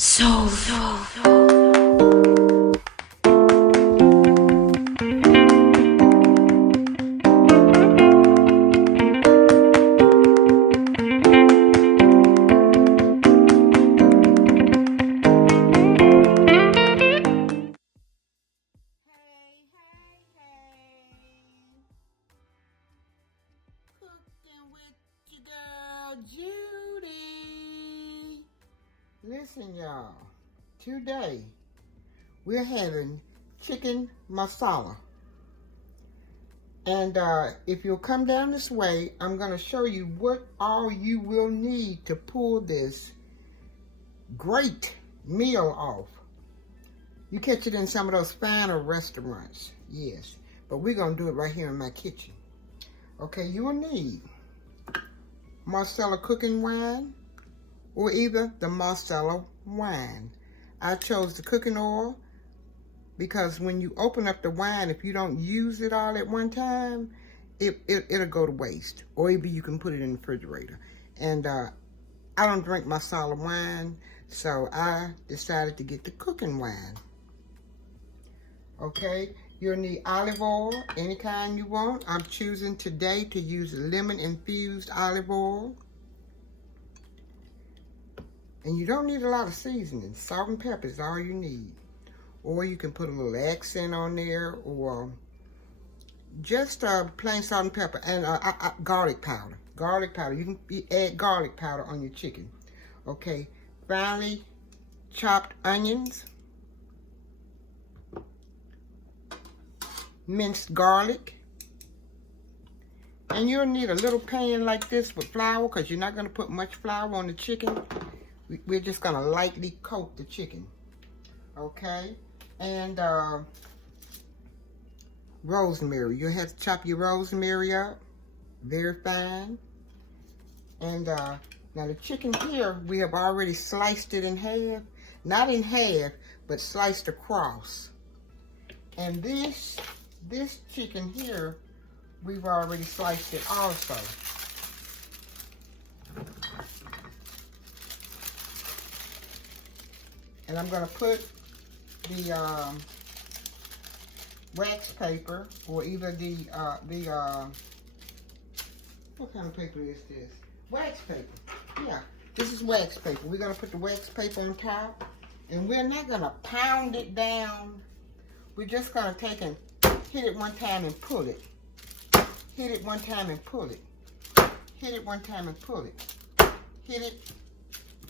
So. Hey, hey, hey. Cooking with your girl Judy. Listen, y'all. Today, we're having chicken masala. And if you'll come down this way, I'm going to show you what all you will need to pull this great meal off. You catch it in some of those finer restaurants, yes. But we're going to do it right here in my kitchen. Okay, you will need Marsala cooking wine or either the Marsala wine. I chose the cooking oil because when you open up the wine, if you don't use it all at one time, it'll go to waste. Or maybe you can put it in the refrigerator. And I don't drink Marsala wine, so I decided to get the cooking wine. Okay, you'll need olive oil, any kind you want. I'm choosing today to use lemon-infused olive oil. And you don't need a lot of seasoning. Salt and pepper is all you need. Or you can put a little accent on there, or just plain salt and pepper, and garlic powder. Garlic powder. You can add garlic powder on your chicken. Okay, finely chopped onions, minced garlic, and you'll need a little pan like this with flour because you're not going to put much flour on the chicken. We're just going to lightly coat the chicken. Okay, and rosemary. You have to chop your rosemary up very fine. And now the chicken here, we have already sliced it in half. Not in half, but sliced across. And this chicken here, we've already sliced it also. And I'm going to put the wax paper, or either what kind of paper is this? Wax paper. Yeah, this is wax paper. We're going to put the wax paper on top, and we're not going to pound it down. We're just going to take and hit it one time and pull it. Hit it one time and pull it. Hit it one time and pull it. Hit it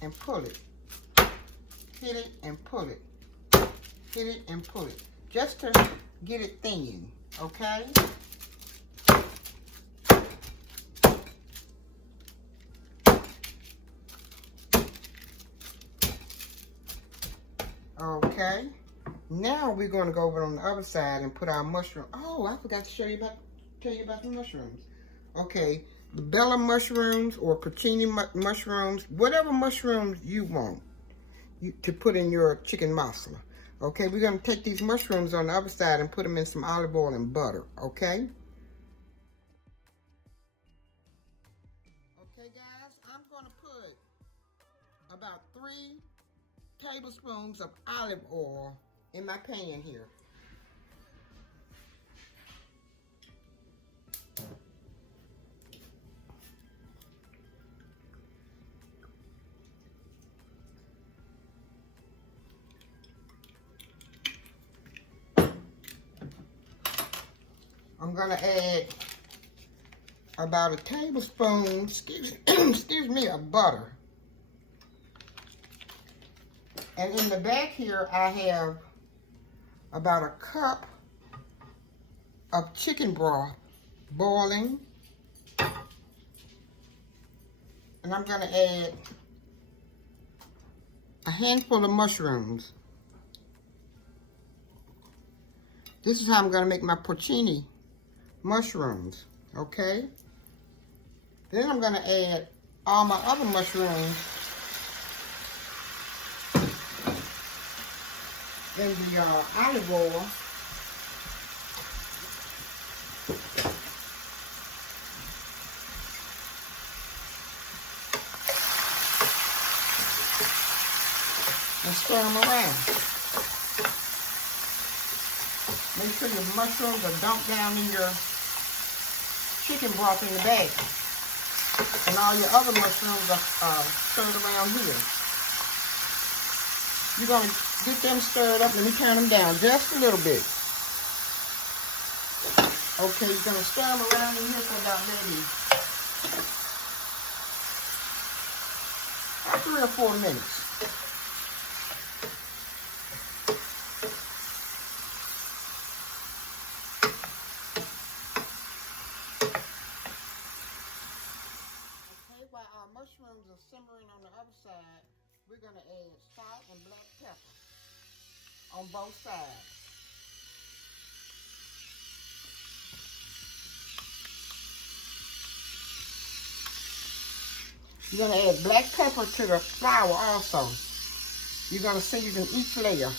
and pull it. Hit it and pull it. Hit it and pull it. Just to get it thin, okay? Okay. Now we're going to go over on the other side and put our mushroom. Oh, I forgot to tell you about the mushrooms. Okay, the bella mushrooms or porcini mushrooms, whatever mushrooms you want to put in your chicken masala. Okay, we're going to take these mushrooms on the other side and put them in some olive oil and butter. Okay. Okay, guys, I'm going to put about 3 tablespoons of olive oil in my pan here. I'm going to add about a tablespoon, excuse me, of butter. And in the back here, I have about a cup of chicken broth boiling. And I'm going to add a handful of mushrooms. This is how I'm going to make my porcini mushrooms, okay? Then I'm going to add all my other mushrooms in the olive oil. and stir them around. Make sure your mushrooms are dumped down in your chicken broth in the bag. And all your other mushrooms are stirred around here. You're going to get them stirred up. Let me turn them down just a little bit. Okay, you're going to stir them around in here for about maybe 3 or 4 minutes. Okay, while our mushrooms are simmering on the other side, we're going to add salt and black pepper on both sides. You're going to add black pepper to the flour also. You're going to season each layer.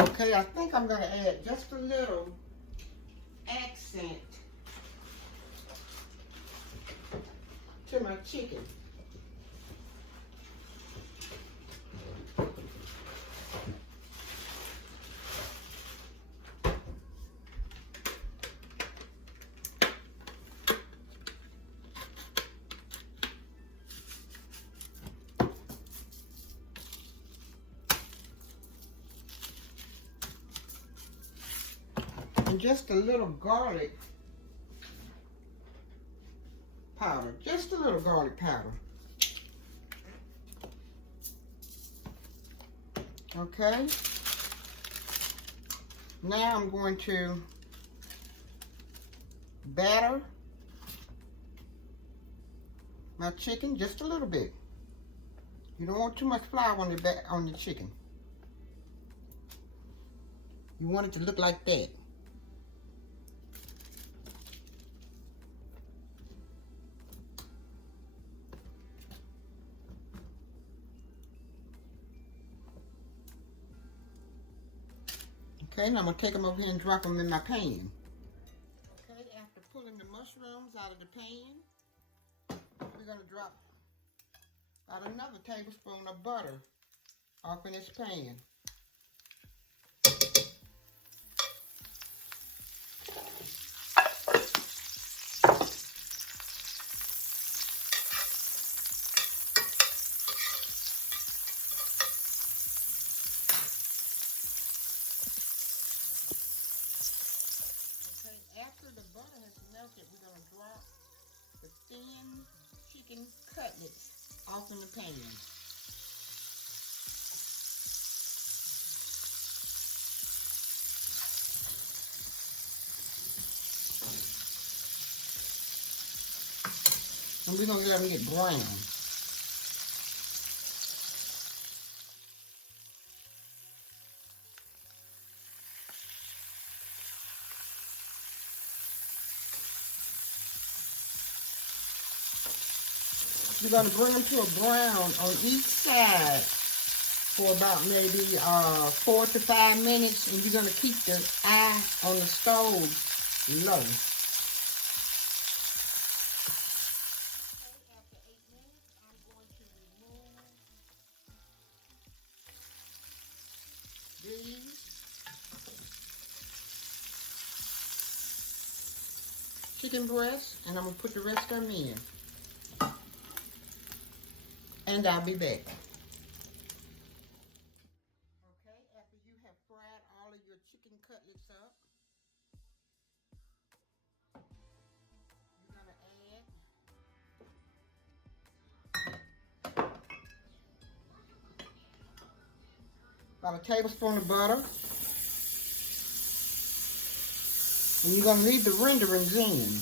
Okay, I think I'm going to add just a little accent to my chicken. And just a little garlic powder, just a little garlic powder. Okay. Now I'm going to batter my chicken just a little bit. You don't want too much flour on the chicken. You want it to look like that. Okay, now I'm going to take them over here and drop them in my pan. Okay, after pulling the mushrooms out of the pan, we're going to drop about another tablespoon of butter off in this pan. After the butter has melted, we're going to drop the thin chicken cutlets off in the pan. And we're going to let them get brown. You're going to bring them to a brown on each side for about maybe 4 to 5 minutes, and you're going to keep the eye on the stove low. Okay, after 8 minutes, I'm going to remove these chicken breasts, and I'm going to put the rest of them in. And I'll be back. Okay, after you have fried all of your chicken cutlets up, you're going to add about a tablespoon of butter. And you're going to leave the renderings in.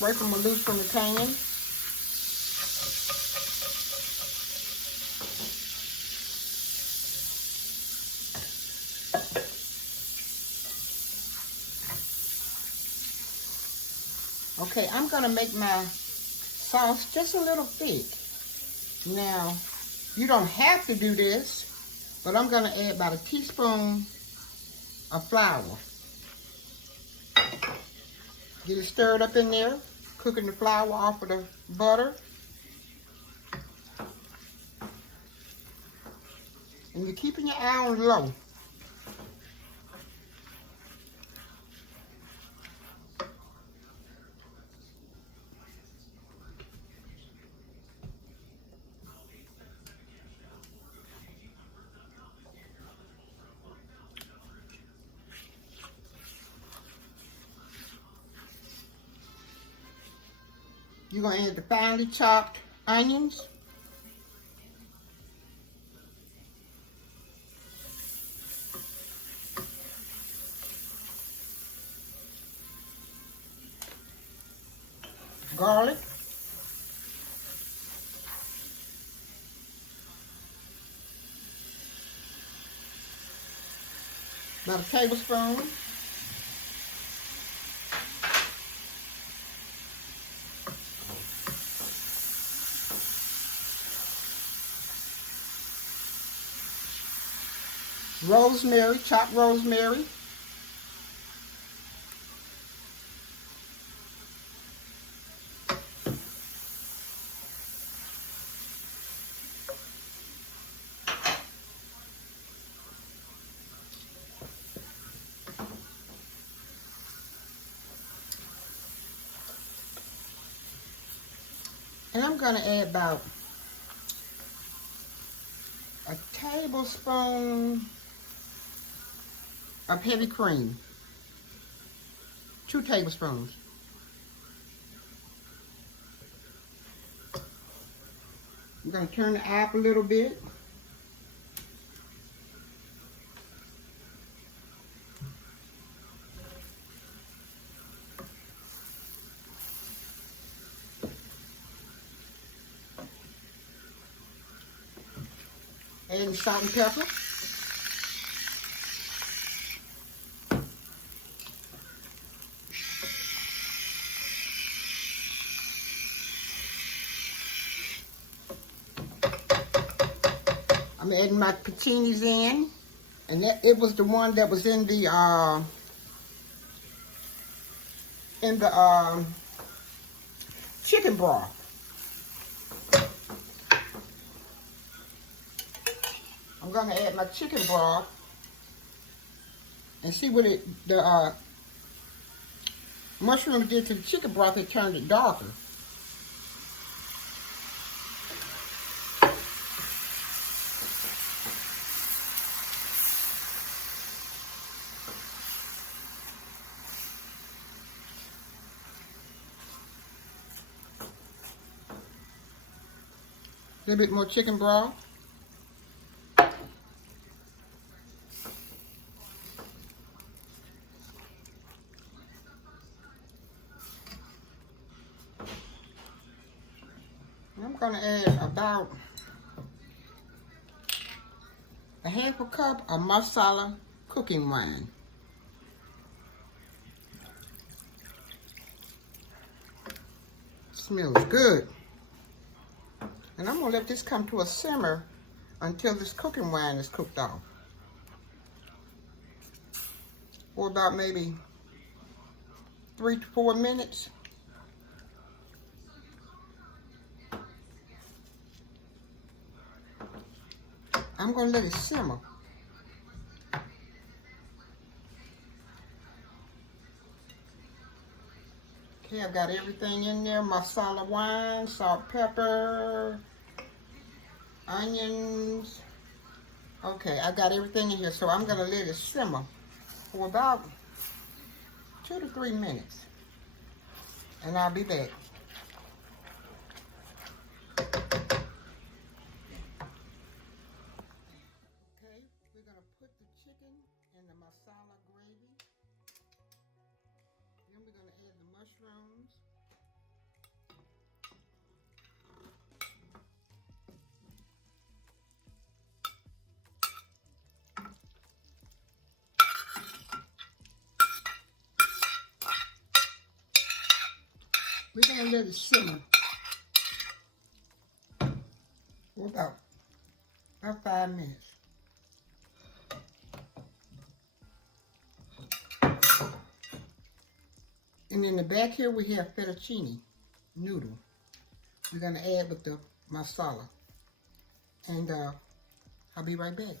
Break them loose from the pan. Okay, I'm going to make my sauce just a little thick. Now, you don't have to do this, but I'm going to add about a teaspoon of flour. Get it stirred up in there, cooking the flour off of the butter. And you're keeping your eye on low. You're going to add the finely chopped onions. Garlic. About a tablespoon. Rosemary, chopped rosemary. And I'm going to add about a tablespoon of heavy cream. 2 tablespoons. I'm going to turn the eye up a little bit. Adding salt and pepper. I'm adding my peccinis in, and it was the one that was in the chicken broth. I'm going to add my chicken broth and see what the mushroom did to the chicken broth. It turned it darker. A little bit more chicken broth. I'm going to add about a half a cup of Marsala cooking wine. Smells good. And I'm going to let this come to a simmer until this cooking wine is cooked off. For about maybe 3 to 4 minutes. I'm going to let it simmer. Okay, I've got everything in there. Marsala wine, salt, pepper, onions. Okay, I got everything in here, so I'm going to let it simmer for about 2 to 3 minutes. And I'll be back. Okay, we're going to put the chicken in the Marsala gravy. Then we're going to add the mushrooms. We're going to let it simmer for about 5 minutes. And in the back here, we have fettuccine noodle. We're going to add with the Marsala. And I'll be right back.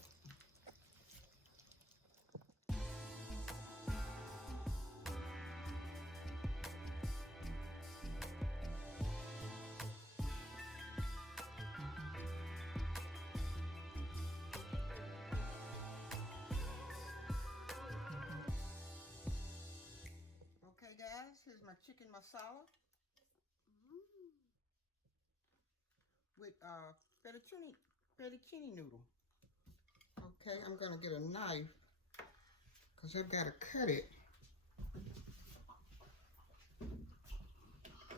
Okay guys, here's my chicken masala with fettuccine noodle. Okay, I'm gonna get a knife because I've got to cut it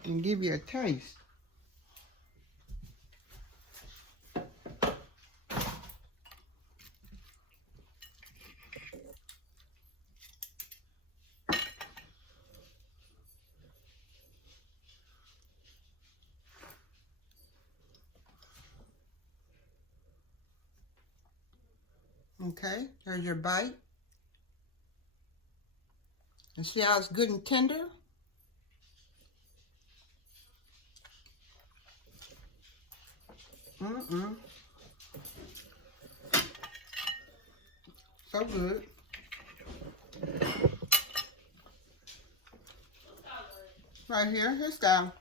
and give you a taste. Okay, there's your bite. And see how it's good and tender? So good. Right here, this time.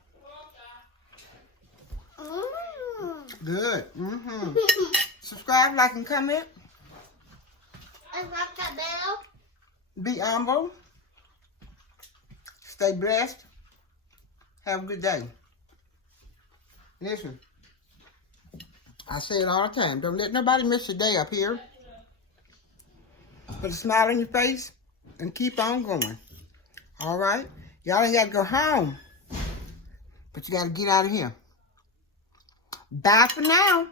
Good. Subscribe, like, and comment. And rock that bell. Be humble. Stay blessed. Have a good day. Listen, I say it all the time. Don't let nobody miss your day up here. Put a smile on your face and keep on going. All right? Y'all ain't got to go home. But you got to get out of here. Bye for now.